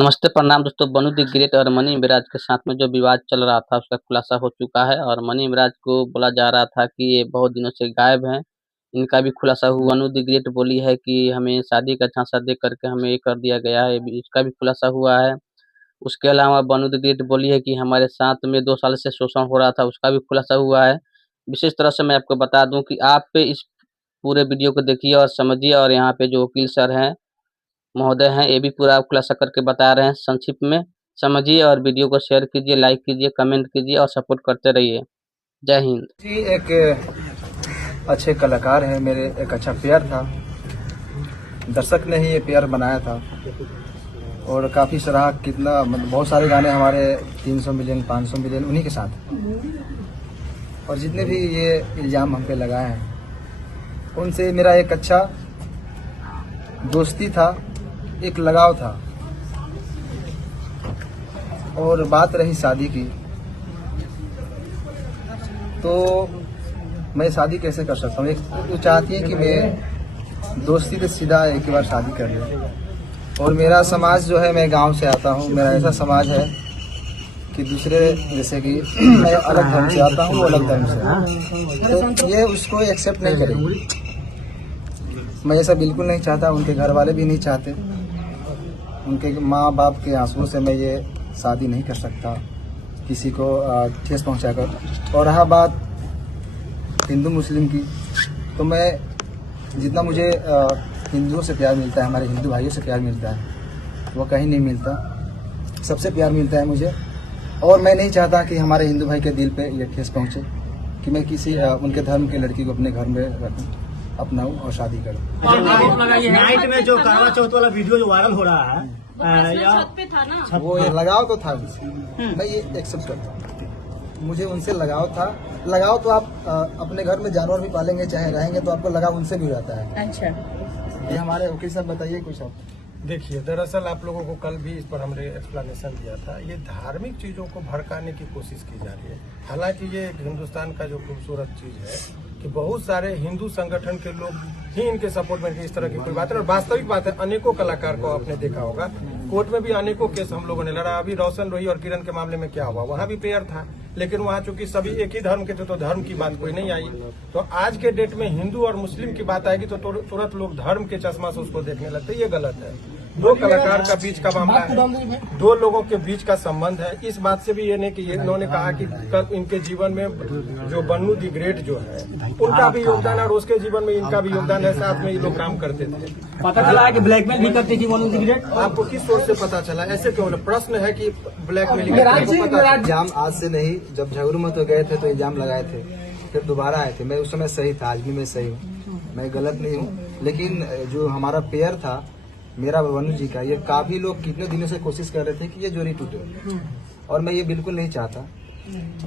नमस्ते, प्रणाम दोस्तों। बनु द ग्रेट और मनी मिराज के साथ में जो विवाद चल रहा था उसका खुलासा हो चुका है और मनी मिराज को बोला जा रहा था कि ये बहुत दिनों से गायब हैं। इनका भी खुलासा हुआ। बनु द ग्रेट बोली है कि हमें शादी का झांसा दे करके हमें ये कर दिया गया है, इसका भी खुलासा हुआ है। उसके अलावा बनु द ग्रेट बोली है कि हमारे साथ में 2 साल से शोषण हो रहा था, उसका भी खुलासा हुआ है। विशेष तरह से मैं आपको बता दूं कि आप पे इस पूरे वीडियो को देखिए और समझिए, और यहाँ पे जो वकील सर हैं, महोदय हैं, ये भी पूरा खुलासा करके बता रहे हैं। संक्षिप्त में समझिए और वीडियो को शेयर कीजिए, लाइक कीजिए, कमेंट कीजिए और सपोर्ट करते रहिए। जय हिंद जी। एक अच्छे कलाकार हैं, मेरे एक अच्छा पेयर था। दर्शक ने ही ये पेयर बनाया था और काफ़ी सराहा। कितना मतलब बहुत सारे गाने हमारे 300 मिलियन 500 मिलियन उन्हीं के साथ। और जितने भी ये इल्ज़ाम हम पे लगाए हैं उनसे मेरा एक अच्छा दोस्ती था, एक लगाव था। और बात रही शादी की, तो मैं शादी कैसे कर सकता हूँ। एक तो चाहती है कि मैं दोस्ती से सीधा एक बार शादी कर लूँ। और मेरा समाज जो है, मैं गांव से आता हूँ, मेरा ऐसा समाज है कि दूसरे जैसे कि मैं अलग धर्म से आता हूँ, वो अलग धर्म से, तो ये उसको एक्सेप्ट नहीं करेगी। मैं ऐसा बिल्कुल नहीं चाहता, उनके घर वाले भी नहीं चाहते। उनके माँ बाप के आंसुओं से मैं ये शादी नहीं कर सकता किसी को ठेस पहुंचाकर। और रहा बात हिंदू मुस्लिम की, तो मैं जितना मुझे हिंदुओं से प्यार मिलता है, हमारे हिंदू भाइयों से प्यार मिलता है, वो कहीं नहीं मिलता। सबसे प्यार मिलता है मुझे। और मैं नहीं चाहता कि हमारे हिंदू भाई के दिल पे ये ठेस पहुंचे कि मैं किसी उनके धर्म की लड़की को अपने घर में रखूं, अपनाऊं और शादी करूं। नाइट में जो करवा चौथ वाला वीडियो जो वायरल हो रहा है, छत पे था ना, वो लगाव तो था उनसे, मैं ये एक्सेप्ट करता हूँ। मुझे उनसे लगाव था। लगाव तो आप अपने घर में जानवर भी पालेंगे, चाहे रहेंगे, तो आपको लगाव उनसे भी रहता है। अच्छा, ये हमारे वकील साहब बताइए कुछ आप। देखिए, दरअसल आप लोगों को कल भी इस पर हमने एक्सप्लेनेशन दिया था। ये धार्मिक चीजों को भड़काने की कोशिश की जा रही है। हालांकि ये एक हिंदुस्तान का जो खूबसूरत चीज है कि बहुत सारे हिंदू संगठन के लोग ही इनके सपोर्ट में इस तरह की कोई बात है। और वास्तविक बात है, अनेकों कलाकार को आपने देखा होगा, कोर्ट में भी अनेकों केस हम लोगों ने लड़ा। अभी रोशन रोही और किरण के मामले में क्या हुआ, वहाँ भी पेयर था, लेकिन वहाँ चूंकि सभी एक ही धर्म के थे तो धर्म की बात कोई नहीं आई। तो आज के डेट में हिंदू और मुस्लिम की बात आएगी तो तुरंत लोग धर्म के चश्मा से उसको देखने लगते। ये गलत है। दो कलाकार का बीच का मामला है, दो लोगों के बीच का संबंध है। इस बात से भी ये नहीं कि इन्होंने कहा कि कल इनके जीवन में जो बनु द ग्रेट जो है उनका भी योगदान है और उसके जीवन में इनका भी योगदान है। साथ में ये लोग काम करते थे। पता चला है कि ब्लैकमेल भी करती थी बनु द ग्रेट। आपको किस सोच से पता चला? ऐसे क्यों? प्रश्न है कि ब्लैकमेलिंग। इल्जाम आज से नहीं, जब झगड़ू में तो गए थे तो इल्जाम लगाए थे, फिर दोबारा आए थे। मैं उस समय सही था, आज भी मैं सही हूँ, मैं गलत नहीं हूँ। लेकिन जो हमारा पेयर था, मेरा बनु जी का, ये काफी लोग कितने दिनों से कोशिश कर रहे थे कि ये जोड़ी टूटे, और मैं ये बिल्कुल नहीं चाहता।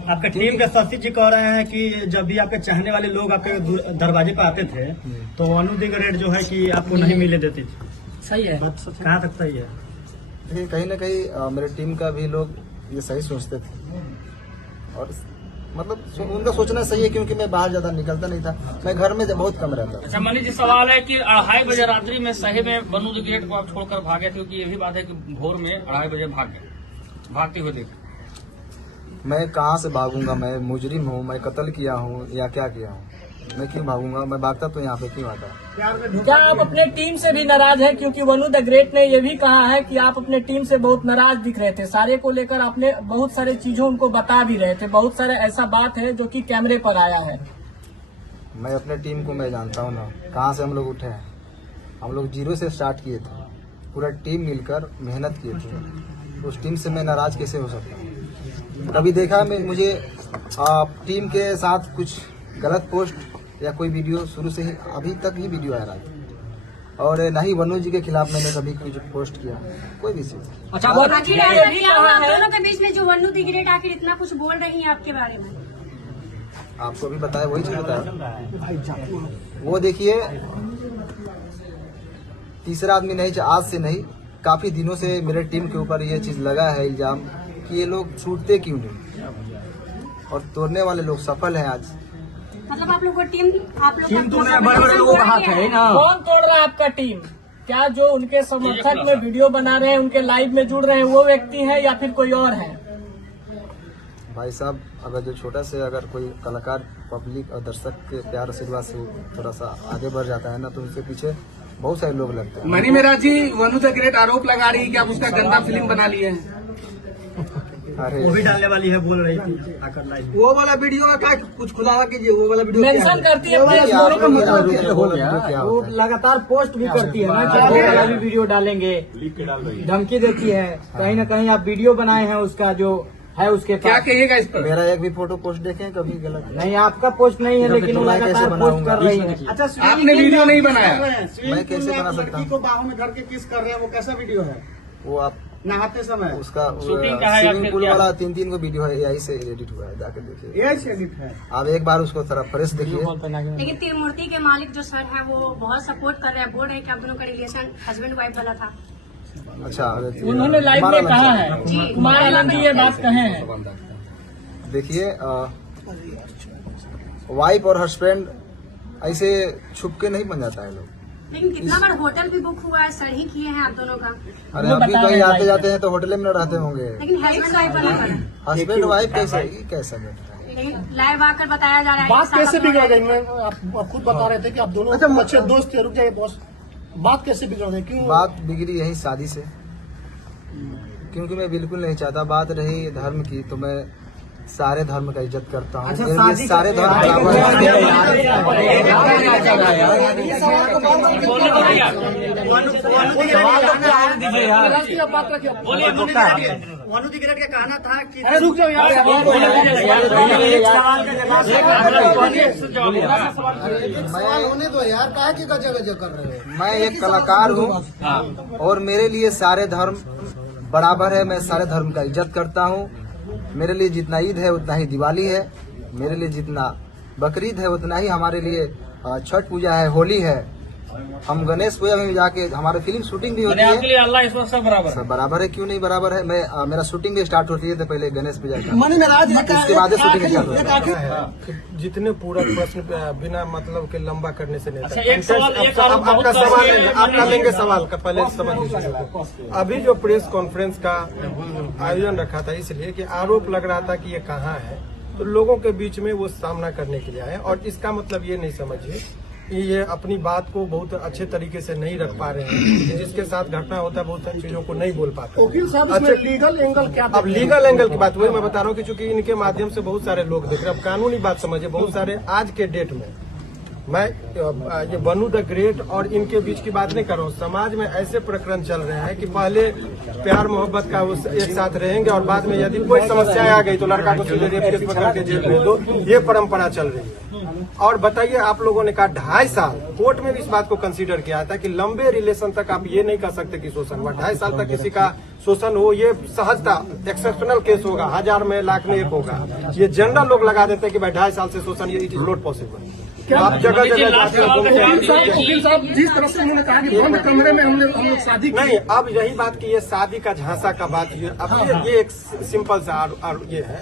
आपका टीम के शशि जी कह रहे हैं कि जब भी आपके चाहने वाले लोग आपके दरवाजे पर आते थे तो बनु द ग्रेट जो है कि आपको नहीं मिले देती थी। सही है। कहाँ तक सही है? देखिए, कहीं ना कहीं मेरे टीम का भी लोग ये सही सोचते थे, और मतलब उनका सोचना सही है, क्योंकि मैं बाहर ज्यादा निकलता नहीं था, मैं घर में बहुत कम रहता था। अच्छा मनी जी, सवाल है कि 2:30 बजे रात्रि में सही में बनु द ग्रेट को आप छोड़कर भागे थे, क्योंकि ये भी बात है कि भोर में 2:30 बजे भागते हुए देखे। मैं कहाँ से भागूंगा? मैं मुजरिम हूँ, मैं कत्ल किया हूँ या क्या किया हूँ? मैं क्यों भागूंगा? मैं भागता तो यहाँ पे क्यों आता? क्या आप अपने टीम से भी नाराज हैं? क्योंकि बनु द ग्रेट ने ये भी कहा है कि आप अपने टीम से बहुत नाराज दिख रहे थे। सारे को लेकर आपने बहुत सारे चीजों उनको बता भी रहे थे, बहुत सारे ऐसा बात है जो कि कैमरे पर आया है। मैं अपने टीम को मैं जानता हूँ ना, कहाँ से हम लोग उठे हैं। हम लोग 0 से स्टार्ट किए थे, पूरा टीम मिलकर मेहनत किए थे। उस टीम से मैं नाराज कैसे हो सकता हूँ? कभी देखा मैं मुझे टीम के साथ कुछ गलत पोस्ट या कोई वीडियो? शुरू से ही अभी तक ही वीडियो आ रहा है, और न ही बनु जी के खिलाफ मैंने कभी कुछ पोस्ट किया, कोई भी चीज। अच्छा, आप दोनों के बीच में जो बनु द ग्रेट आखिर इतना कुछ बोल रही है आपके बारे में? आपको भी बताया, वही चीज बताया। वो देखिए, तीसरा आदमी नहीं, आज से नहीं, काफी दिनों से मेरे टीम के ऊपर ये चीज लगा है इल्जाम कि ये लोग छूटते क्यों नहीं, और तोड़ने वाले लोग सफल हैं आज। मतलब आप लोग को टीम, आप लोग टीम तो बड़े बड़े लोगों का हाथ है ना। कौन तोड़ रहा है आपका टीम? क्या जो उनके समर्थक में वीडियो बना रहे हैं, उनके लाइव में जुड़ रहे हैं, वो व्यक्ति है या फिर कोई और है? भाई साहब, अगर जो छोटा से अगर कोई कलाकार पब्लिक और दर्शक के प्यार आशीर्वाद से थोड़ा सा आगे बढ़ जाता है ना, तो उसके पीछे बहुत सारे लोग लगते हैं। मनी मेराज जी, वनु द ग्रेट आरोप लगा रही है कि आप उसका गंदा फिल्म बना लिए हैं। अरे वो भी डालने वाली है, बोल रही थी आकर लाइव। वो वाला वीडियो का क्या कुछ खुलासा कीजिए, वो वाला वीडियो मेंशन करती है अपने स्टोरी का मतलब वो लगातार पोस्ट भी करती है ना कि वो वाला भी वीडियो डालेंगे, धमकी देती है। कहीं ना कहीं आप वीडियो बनाए हैं उसका जो है उसके क्या पास। कहिएगा इस पर? मेरा एक भी फोटो पोस्ट देखें कभी गलत नहीं, आपका पोस्ट नहीं है, लेकिन वो लगातार पोस्ट कर रही है। अच्छा, आपने वीडियो नहीं बनाया? मैं कैसे बना सकता हूँ? को बाहों में धर के किस कर रहे हैं, वो कैसा वीडियो है? वो आप नहाते समय उसका शूटिंग का है या स्विमिंग फिर पूल क्या? वाला 3 को वीडियो है, यही से एडिट हुआ है, जाके देखिए। ये एडिट है। आप एक बार उसको थोड़ा फ्रेश देखिए। लेकिन त्रिमूर्ति के मालिक जो सर है वो बहुत सपोर्ट कर रहे हैं, बोल रहे हैं कि आप दोनों का रिलेशन हस्बैंड वाइफ वाला था। अच्छा, उन्होंने लाइव में कहा है, कुमार आनंद जी ये बात कहे हैं। देखिए, वाइफ और हस्बैंड ऐसे छुप के नहीं बन जाता है लोग। लेकिन कितना बार होटल भी बुक हुआ है, सर ही किए हैं आप दोनों का। अरे हम भी कहीं आते जाते हैं तो होटल में न रहते होंगे। लेकिन हस्बैंड वाइफ वाला बना। हस्बैंड वाइफ कैसा बैठता है? लेकिन लाइव आकर बताया जा रहा है बात कि कैसे साहब बिगड़ गई? आप खुद बता रहे थे कि आप दोनों अच्छे दोस्त थे। रुक जाइए बॉस, बात कैसे बिगड़ गई? क्यों बात बिगड़ी यही शादी से, क्योंकि मैं बिल्कुल नहीं चाहता। बात रही धर्म की, तो मैं सारे धर्म का इज्जत करता हूँ। अच्छा, मेरे शादी लिए सारे धर्म बराबर वनु द ग्रेट का कहना था कि रुक जाओ यार, सवाल होने दो यार, काहे की गजब कर रहे हो? मैं एक कलाकार हूँ और मेरे लिए सारे धर्म बराबर है। मैं सारे धर्म का इज्जत करता हूँ। मेरे लिए जितना ईद है उतना ही दिवाली है, मेरे लिए जितना बकरीद है उतना ही हमारे लिए छठ पूजा है, होली है। हम गणेश पूजा में जाके हमारी फिल्म शूटिंग भी होती है। आपके लिए अल्लाह ईश्वर सब बराबर है। सब बराबर है, क्यों नहीं बराबर है? मैं मेरा शूटिंग भी स्टार्ट होती है तो पहले गणेश पूजा का, मनी मेराज, उसके बाद शूटिंग स्टार्ट होती है। जितने पूरा प्रश्न बिना मतलब के लंबा करने से नहीं। अच्छा, एक सवाल, एक और आपका बहुत सवाल सारे आपका लेंगे सवाल का पहले समझ लीजिए। अभी जो प्रेस कॉन्फ्रेंस का आयोजन रखा था इसलिए कि आरोप लग रहा था कि ये कहाँ है, तो लोगों के बीच में वो सामना करने के लिए आए। और इसका मतलब ये नहीं समझिए कि ये अपनी बात को बहुत अच्छे तरीके से नहीं रख पा रहे हैं। जिसके साथ घटना होता है बहुत सारी चीजों को नहीं बोल पाते। वकील साहब, इसमें लीगल एंगल क्या? अब लीगल एंगल की बात वही मैं बता रहा हूँ कि चूंकि इनके माध्यम से बहुत सारे लोग देख रहे हैं। अब कानूनी बात समझिए, बहुत सारे आज के डेट में मैं ये वनु द ग्रेट और इनके बीच की बात नहीं कर रहा हूँ। समाज में ऐसे प्रकरण चल रहे हैं कि पहले प्यार मोहब्बत का वो एक साथ रहेंगे और बाद में यदि कोई समस्या आ गई तो लड़का को सीधे रेप केस पकड़ के जेल भेज दो। ये परंपरा चल रही है। और बताइए, आप लोगों ने कहा 2.5 साल, कोर्ट में भी इस बात को कंसीडर किया था कि लंबे रिलेशन तक आप ये नहीं कह सकते कि शोषण हुआ। 2.5 साल तक किसी का शोषण हो, ये सहजता एक्सेप्शनल केस होगा, 1000 में लाख में 1 होगा। ये जनरल लोग लगा देते हैं कि भाई 2.5 साल से शोषण, ये इट इज नॉट पॉसिबल। आप जगह जगह जाते हैं। वकील साहब, जिस तरह से उन्होंने कहा कि बंद कमरे में हम लोग शादी की। नहीं, अब यही बात की ये शादी का झांसा का बात अब ये एक सिंपल सा ये है।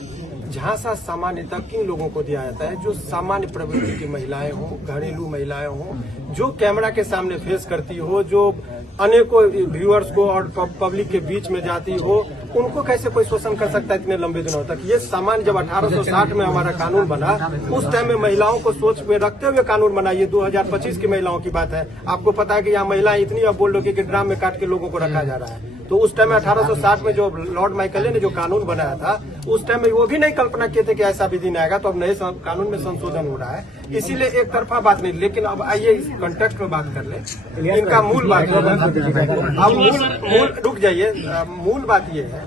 झांसा सामान्यतः किन लोगों को दिया जाता है? जो सामान्य प्रवृत्ति की महिलाएं हों, घरेलू महिलाएं हों, जो कैमरा के सामने फेस करती हो, जो अनेकों व्यूअर्स को और पब्लिक के बीच में जाती हो, उनको कैसे कोई शोषण कर सकता है इतने लंबे दिनों तक? ये सामान्य जब 1860 में हमारा कानून बना, उस टाइम में महिलाओं को सोच में रखते हुए कानून बना। ये 2025 की महिलाओं की बात है। आपको पता है कि यहाँ महिलाएं इतनी, अब बोल लो कि ड्राम में काट के लोगों को रखा जा रहा है। तो उस टाइम में 1860 में जो लॉर्ड माइकले ने जो कानून बनाया था, उस टाइम में वो भी नहीं कल्पना किए थे कि ऐसा भी दिन आएगा। तो अब नए कानून में संशोधन हो रहा है, इसीलिए एक तरफा बात नहीं। लेकिन अब आइए इस कॉन्टेक्स्ट में बात कर ले, इनका मूल बात अब मूल रुक जाइए। मूल बात ये है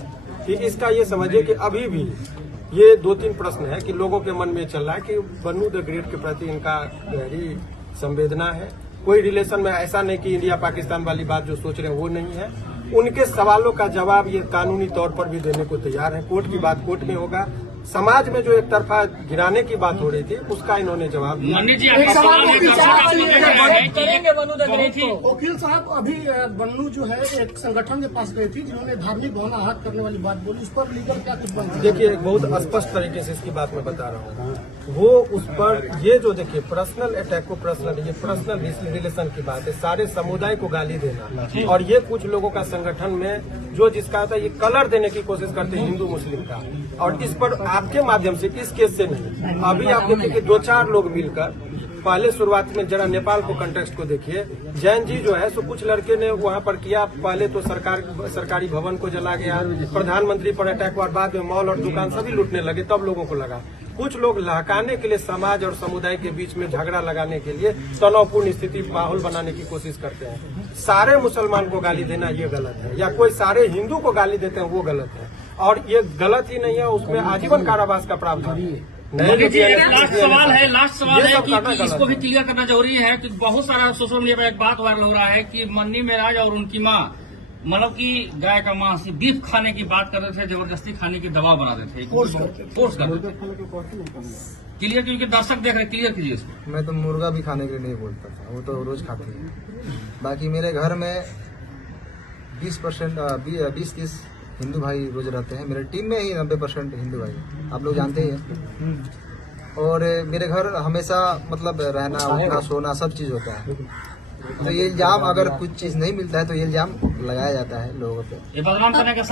कि इसका ये समझिए कि अभी भी ये 2-3 प्रश्न है कि लोगों के मन में चल रहा है कि वनु द ग्रेट के प्रति इनका गहरी संवेदना है। कोई रिलेशन में ऐसा नहीं कि इंडिया पाकिस्तान वाली बात जो सोच रहे हैं वो नहीं है। उनके सवालों का जवाब ये कानूनी तौर पर भी देने को तैयार है। कोर्ट की बात कोर्ट में होगा। समाज में जो एक तरफा गिराने की बात हो रही थी उसका इन्होंने जवाब दिया। वकील साहब, अभी वनु जो है एक संगठन के पास गई थी जिन्होंने धार्मिक भावना आहत करने वाली बात बोली, उस पर लीगल क्या कुछ बन? देखिए, बहुत स्पष्ट तरीके से इसकी बात मैं बता रहा हूँ। वो उस पर ये जो देखिए पर्सनल अटैक को पर्सनल रिलेशन की बात है, सारे समुदाय को गाली देना, और ये कुछ लोगों का संगठन में जो जिसका होता है ये कलर देने की कोशिश करते हैं हिंदू मुस्लिम का, और इस पर आपके माध्यम से इस केस से नहीं, अभी आप देखिए कि 2-4 लोग मिलकर पहले शुरुआत में जरा नेपाल को कंटेक्स्ट को देखिए, जैन जी जो है सो कुछ लड़के ने वहां पर किया, पहले तो सरकारी भवन को जला गया, प्रधानमंत्री पर अटैक हुआ, बाद में मॉल और दुकान सभी लूटने लगे, तब लोगों को लगा। कुछ लोग लहकाने के लिए समाज और समुदाय के बीच में झगड़ा लगाने के लिए तनावपूर्ण स्थिति माहौल बनाने की कोशिश करते हैं। सारे मुसलमान को गाली देना ये गलत है, या कोई सारे हिंदू को गाली देते हैं वो गलत है, और ये गलत ही नहीं है, उसमें आजीवन कारावास का प्रावधान है। लास्ट सवाल है कि इसको भी क्लियर करना जरूरी है कि बहुत सारा सोशल मीडिया पर एक बात वायरल हो रहा है कि मन्नी मेराज और उनकी माँ मतलब कि गाय का मांस बीफ खाने की बात कर रहे थे, जबरदस्ती खाने की दबाव बना रहे थे, फोर्स कर रहे थे। क्लियर क्योंकि दर्शक देख रहे, क्लियर कीजिए इसको। मैं तो मुर्गा भी खाने के लिए नहीं बोलता था, वो तो रोज खाते हैं। बाकी मेरे घर में 20-30 हिंदू भाई रोज रहते हैं, मेरे टीम में ही 90% हिंदू भाई, आप लोग जानते ही हैं। और मेरे घर हमेशा मतलब रहना उठना सोना सब चीज होता है, तो ये इल्जाम अगर कुछ चीज नहीं मिलता है तो ये इल्जाम लगाया जाता है लोगों पे। ये बदनाम करने का